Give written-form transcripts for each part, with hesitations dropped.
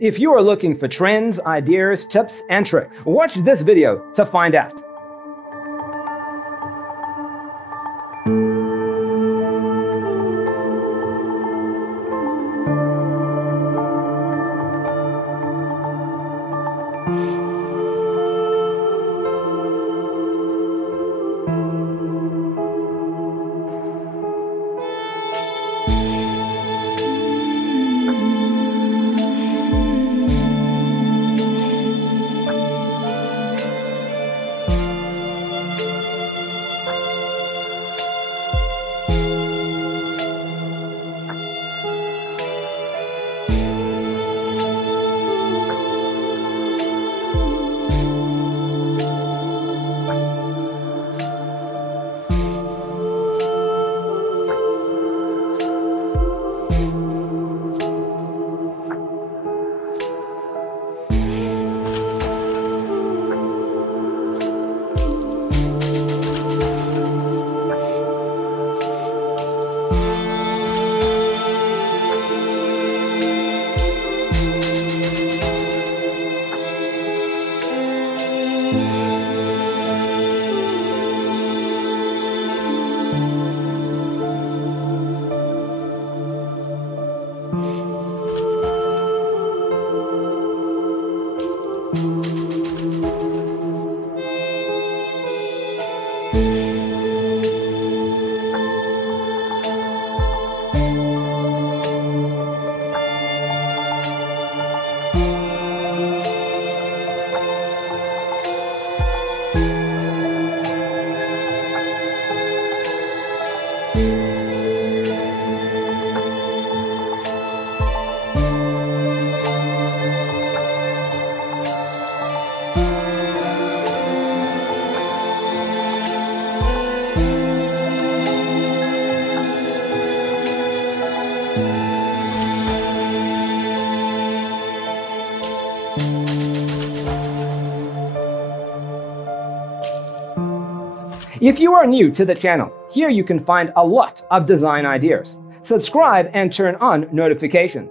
If you are looking for trends, ideas, tips, and tricks, watch this video to find out. If you are new to the channel, here you can find a lot of design ideas. Subscribe and turn on notifications.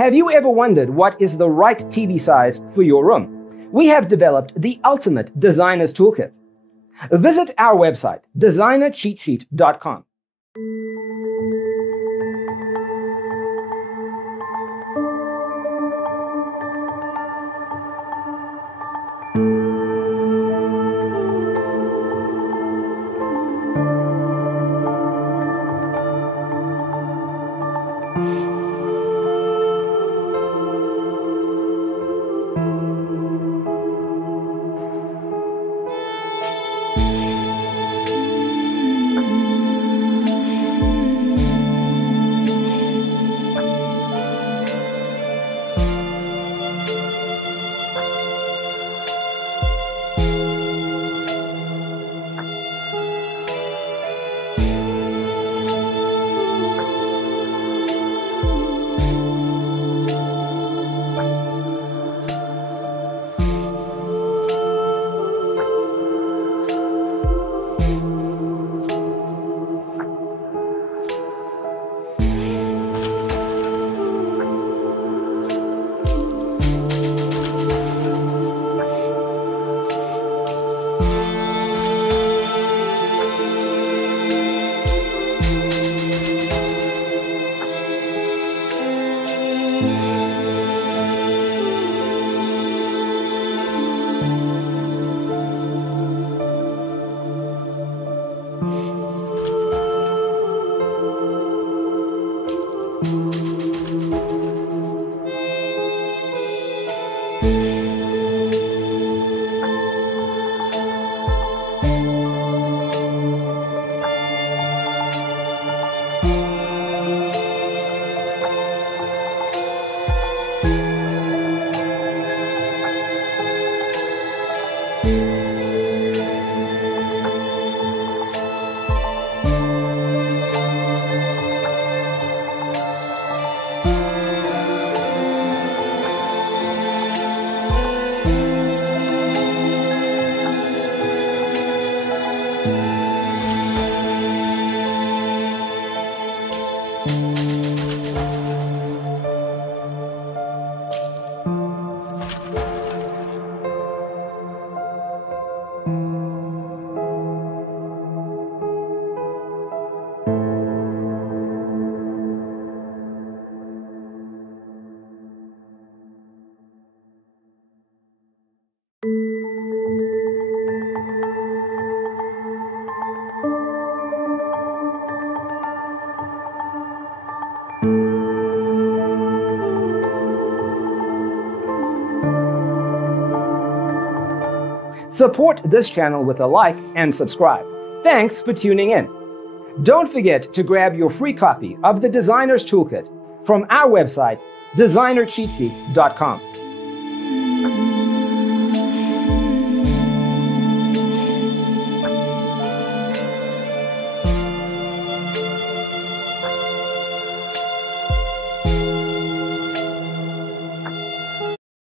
Have you ever wondered what is the right TV size for your room? We have developed the ultimate designer's toolkit. Visit our website, designercheatsheet.com. Support this channel with a like and subscribe. Thanks for tuning in. Don't forget to grab your free copy of the Designer's Toolkit from our website, designercheatsheet.com.